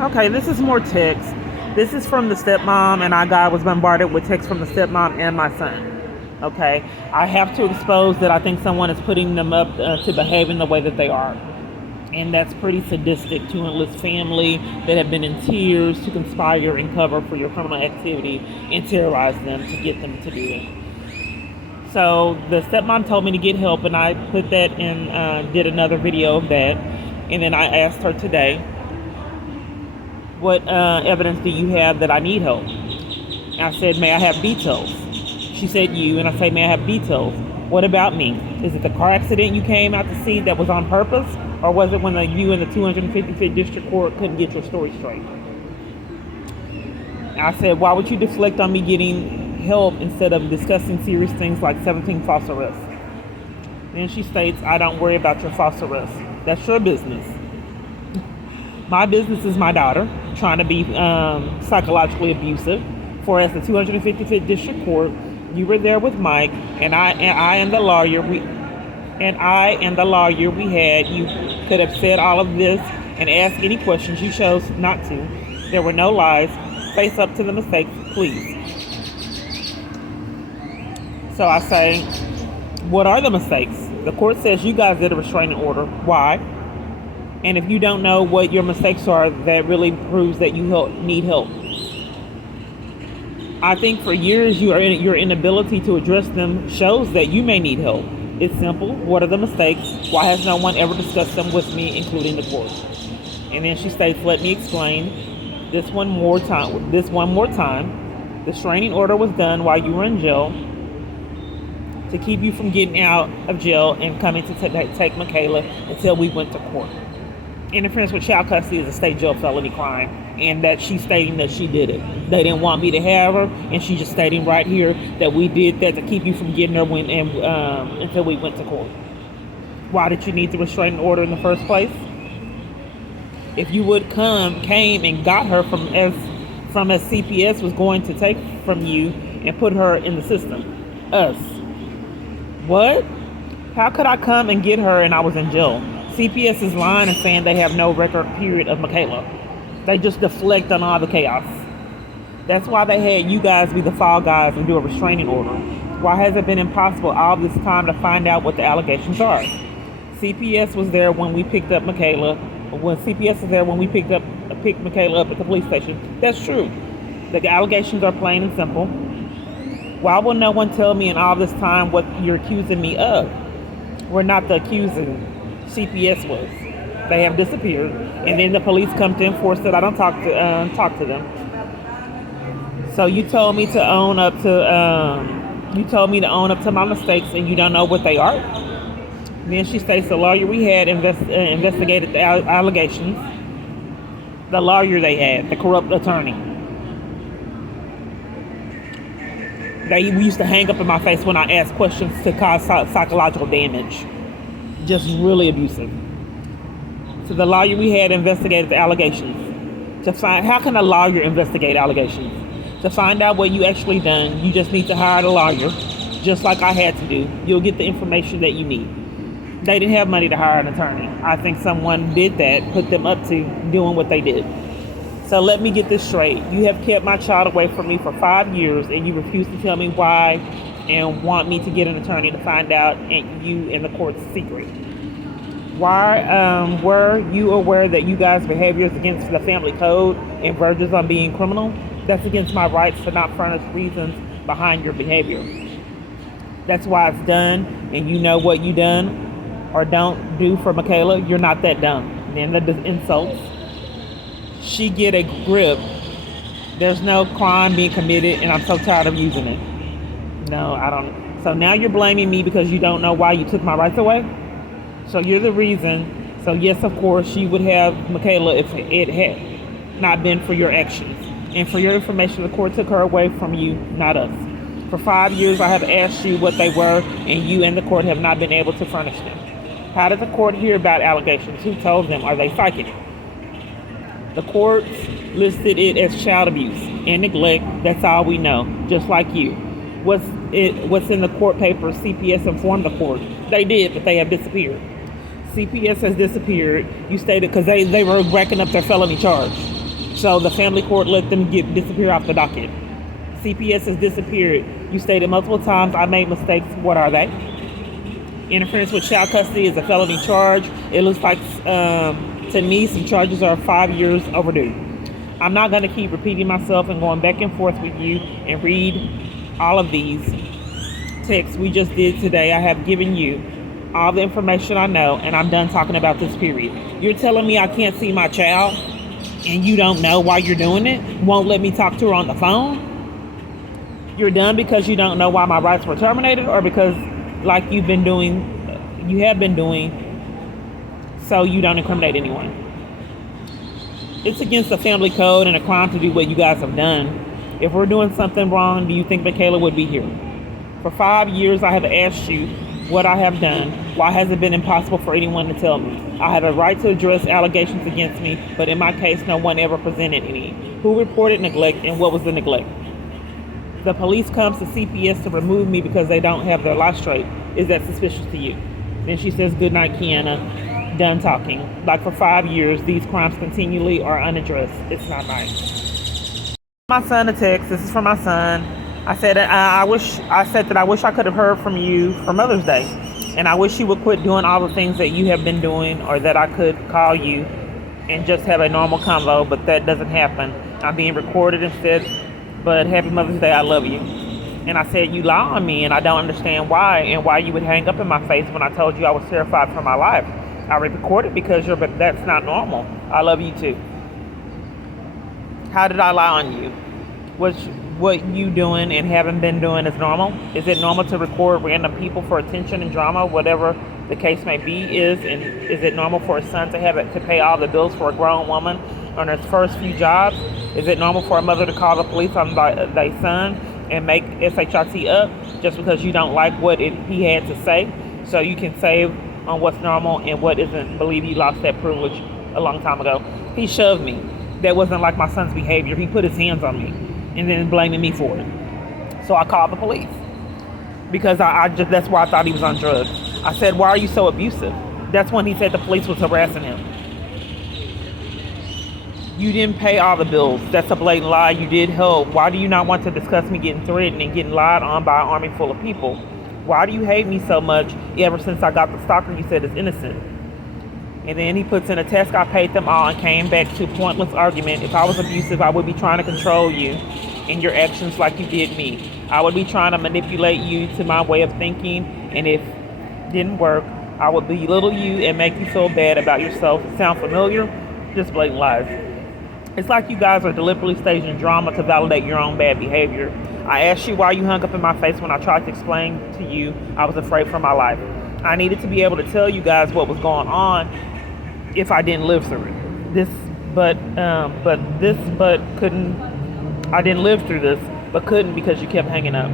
Okay, this is more text. This is from the stepmom, and I was bombarded with text from the stepmom and my son. Okay, I have to expose that I think someone is putting them up to behave in the way that they are. And that's pretty sadistic to enlist family that have been in tears to conspire and cover for your criminal activity and terrorize them to get them to do it. So the stepmom told me to get help, and I put that in, did another video of that. And then I asked her today, what evidence do you have that I need help? And I said, may I have details? She said, you. And I said, may I have details? What about me? Is it the car accident you came out to see that was on purpose? Or was it when you and the 255th District Court couldn't get your story straight? And I said, why would you deflect on me getting help instead of discussing serious things like 17 false arrests? Then she states, I don't worry about your false arrests. That's your business. My business is my daughter trying to be psychologically abusive. For as the 255th District Court, you were there with Mike, and I and the lawyer we had. You could have said all of this and asked any questions. You chose not to. There were no lies. Face up to the mistakes, please. So I say, what are the mistakes? The court says you guys did a restraining order. Why? And if you don't know what your mistakes are, that really proves that you need help. I think for years your inability to address them shows that you may need help. It's simple. What are the mistakes? Why has no one ever discussed them with me, including the court? And then she states, let me explain this one more time. The restraining order was done while you were in jail to keep you from getting out of jail and coming to take Michaela until we went to court. Interference with child custody is a state jail felony crime, and that she's stating that she did it. They didn't want me to have her, and she's just stating right here that we did that to keep you from getting her until we went to court. Why did you need the restraining order in the first place? If you would came and got her from as CPS was going to take from you and put her in the system. Us. What? How could I come and get her and I was in jail? CPS is lying and saying they have no record period of Michaela. They just deflect on all the chaos. That's why they had you guys be the fall guys and do a restraining order. Why has it been impossible all this time to find out what the allegations are? CPS was there when we picked up Michaela. When CPS was there when we picked Michaela up at the police station. That's true. The allegations are plain and simple. Why will no one tell me in all this time what you're accusing me of? We're not the accusing. CPS was. They have disappeared, and then the police come to enforce that I don't talk to them. So you told me to own up to my mistakes, and you don't know what they are. Then she states the lawyer we had investigated the allegations. The lawyer they had, the corrupt attorney. They used to hang up in my face when I asked questions to cause psychological damage. Just really abusive. So the lawyer we had investigated the allegations. How can a lawyer investigate allegations? To find out what you actually done, you just need to hire a lawyer, just like I had to do. You'll get the information that you need. They didn't have money to hire an attorney. I think someone did that, put them up to doing what they did. So let me get this straight. You have kept my child away from me for 5 years, and you refuse to tell me why and want me to get an attorney to find out you and the court's secret. Why were you aware that you guys' behavior is against the family code and verges on being criminal? That's against my rights to not furnish reasons behind your behavior. That's why it's done, and you know what you done or don't do for Michaela. You're not that dumb. And then the insults. She get a grip. There's no crime being committed, and I'm so tired of using it. No, I don't. So now you're blaming me because you don't know why you took my rights away? So you're the reason. So yes, of course, she would have Michaela if it had not been for your actions. And for your information, the court took her away from you, not us. For 5 years, I have asked you what they were, and you and the court have not been able to furnish them. How did the court hear about allegations? Who told them? Are they psychic? The courts listed it as child abuse and neglect. That's all we know, just like you. What's in the court papers? CPS informed the court. They did, but they have disappeared. CPS has disappeared. You stated because they were racking up their felony charge. So the family court let them disappear off the docket. CPS has disappeared. You stated multiple times, I made mistakes. What are they? Interference with child custody is a felony charge. It looks like, to me, some charges are 5 years overdue. I'm not going to keep repeating myself and going back and forth with you and read all of these texts we just did today. I have given you all the information I know, and I'm done talking about this, period. You're telling me I can't see my child, and you don't know why you're doing it? Won't let me talk to her on the phone? You're done because you don't know why my rights were terminated, or because, like you have been doing, so you don't incriminate anyone? It's against the family code and a crime to do what you guys have done. If we're doing something wrong, do you think Michaela would be here? For 5 years, I have asked you what I have done. Why has it been impossible for anyone to tell me? I have a right to address allegations against me, but in my case, no one ever presented any. Who reported neglect, and what was the neglect? The police comes to CPS to remove me because they don't have their life straight. Is that suspicious to you? Then she says, good night, Kiana. Done talking. Like for 5 years, these crimes continually are unaddressed. It's not nice. My son a text. This is for my son. I said that I wish I could have heard from you for Mother's Day, and I wish you would quit doing all the things that you have been doing, or that I could call you and just have a normal convo, but that doesn't happen. I'm being recorded instead. But happy Mother's Day, I love you. And I said, you lie on me, and I don't understand why, and why you would hang up in my face when I told you I was terrified for my life. I recorded because that's not normal. I love you too. How did I lie on you? Was what you doing and haven't been doing is normal? Is it normal to record random people for attention and drama, whatever the case may be? And is it normal for a son to have to pay all the bills for a grown woman on her first few jobs? Is it normal for a mother to call the police on their son and make SHIT up just because you don't like what he had to say, so you can save on what's normal and what isn't? Believe he lost that privilege a long time ago. He shoved me. That wasn't like my son's behavior. He put his hands on me and then blaming me for it. So I called the police because that's why I thought he was on drugs. I said, why are you so abusive? That's when he said the police was harassing him. You didn't pay all the bills. That's a blatant lie. You did help. Why do you not want to discuss me getting threatened and getting lied on by an army full of people? Why do you hate me so much? Ever since I got the stalker you said is innocent. And then he puts in a test. I paid them all and came back to pointless argument. If I was abusive, I would be trying to control you and your actions like you did me. I would be trying to manipulate you to my way of thinking, and if it didn't work, I would belittle you and make you feel bad about yourself. Sound familiar? Just blatant lies. It's like you guys are deliberately staging drama to validate your own bad behavior. I asked you why you hung up in my face when I tried to explain to you I was afraid for my life. I needed to be able to tell you guys what was going on if I didn't live through it. I didn't live through this, but couldn't because you kept hanging up.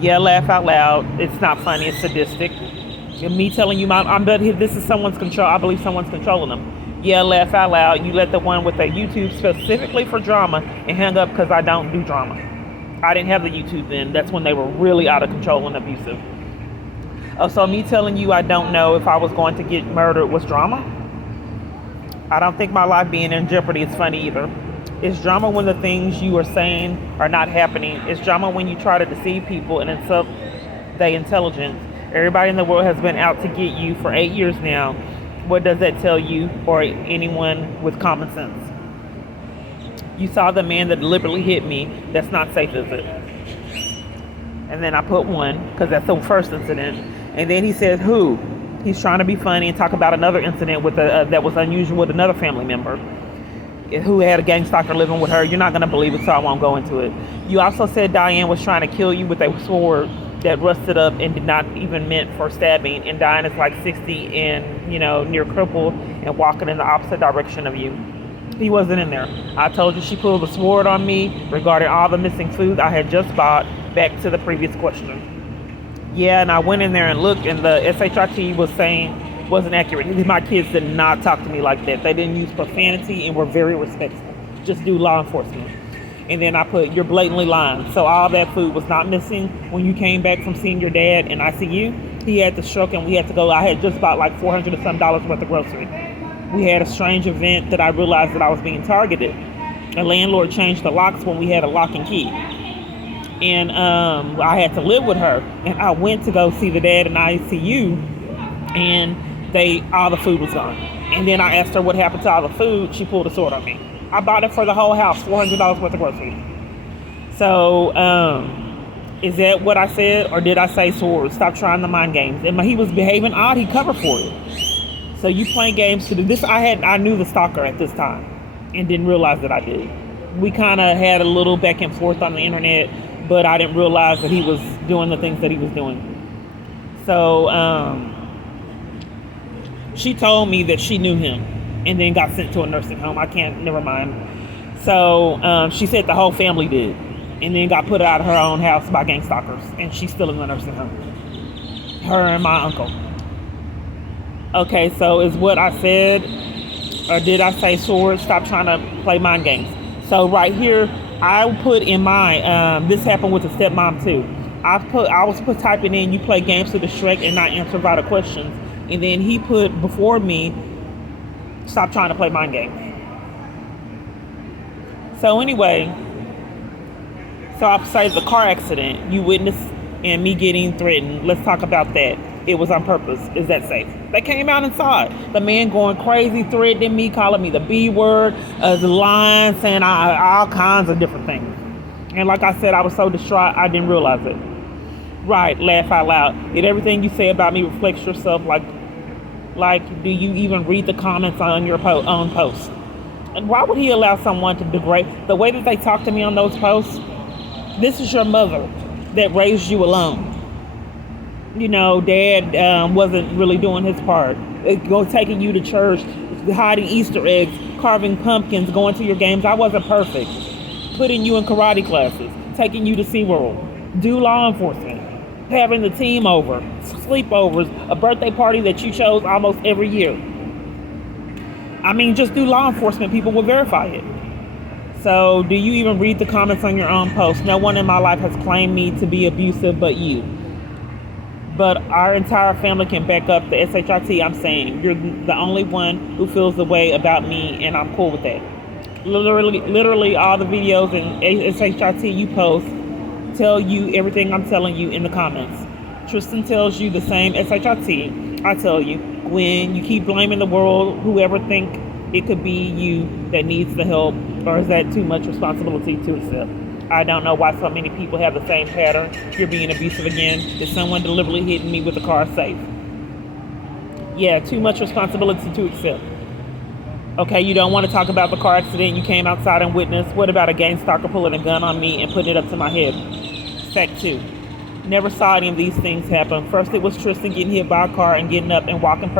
Yeah, laugh out loud. It's not funny, it's sadistic. And me telling you this is someone's control. I believe someone's controlling them. Yeah, laugh out loud. You let the one with the YouTube specifically for drama and hang up because I don't do drama. I didn't have the YouTube then. That's when they were really out of control and abusive. So me telling you I don't know if I was going to get murdered was drama? I don't think my life being in jeopardy is funny either. It's drama when the things you are saying are not happening. It's drama when you try to deceive people and insult their intelligence. Everybody in the world has been out to get you for 8 years now. What does that tell you or anyone with common sense? You saw the man that deliberately hit me. That's not safe, is it? And then I put 1 because that's the first incident. And then he says, who? He's trying to be funny and talk about another incident with that was unusual with another family member who had a gang stalker living with her. You're not going to believe it, so I won't go into it. You also said Diane was trying to kill you with a sword that rusted up and did not even meant for stabbing. And Diane is like 60 and, near crippled and walking in the opposite direction of you. He wasn't in there. I told you she pulled the sword on me regarding all the missing food I had just bought. Back to the previous question. Yeah, and I went in there and looked, and the SHIT was saying wasn't accurate. My kids did not talk to me like that. They didn't use profanity and were very respectful. Just do law enforcement. And then I put, you're blatantly lying. So all that food was not missing when you came back from seeing your dad in ICU. He had the stroke and we had to go. I had just bought like $400 and some worth of groceries. We had a strange event that I realized that I was being targeted. The landlord changed the locks when we had a lock and key. And I had to live with her. And I went to go see the dad in ICU, and all the food was gone. And then I asked her what happened to all the food. She pulled a sword on me. I bought it for the whole house, $400 worth of groceries. So, is that what I said, or did I say swords? Stop trying the mind games. And he was behaving odd. He covered for it. So you playing games to do this? I knew the stalker at this time, and didn't realize that I did. We kind of had a little back and forth on the internet, but I didn't realize that he was doing the things that he was doing. So she told me that she knew him, and then got sent to a nursing home. Never mind. So she said the whole family did, and then got put out of her own house by gang stalkers, and she's still in the nursing home. Her and my uncle. Okay, so is what I said, or did I say swords? Stop trying to play mind games. So right here, I put in my, this happened with the stepmom too. I was typing in, you play games to distract and not answer vital questions. And then he put before me, stop trying to play mind games. So anyway, so I say the car accident, you witnessed and me getting threatened. Let's talk about that. It was on purpose. Is that safe? They came out and saw it. The man going crazy, threatening me, calling me the B word, the line, saying all kinds of different things. And like I said, I was so distraught, I didn't realize it. Right, laugh out loud. Did everything you say about me reflect yourself? Like, do you even read the comments on your own post? And why would he allow someone to degrade? The way that they talk to me on those posts, this is your mother that raised you alone. You know, dad wasn't really doing his part. Taking you to church, hiding Easter eggs, carving pumpkins, going to your games. I wasn't perfect. Putting you in karate classes, taking you to SeaWorld, do law enforcement, having the team over, sleepovers, a birthday party that you chose almost every year. I mean, just do law enforcement. People will verify it. So, do you even read the comments on your own post? No one in my life has claimed me to be abusive but you. But our entire family can back up the SHIT I'm saying. You're the only one who feels the way about me, and I'm cool with that. Literally all the videos and SHIT you post tell you everything I'm telling you in the comments. Tristan tells you the same SHIT I tell you. When you keep blaming the world, whoever think it could be you that needs the help, or is that too much responsibility to accept? I don't know why so many people have the same pattern. You're being abusive again. Is someone deliberately hitting me with a car safe? Yeah, too much responsibility to accept. Okay, you don't want to talk about the car accident you came outside and witnessed. What about a gang stalker pulling a gun on me and putting it up to my head? Fact 2. Never saw any of these things happen. First, it was Tristan getting hit by a car and getting up and walking perfectly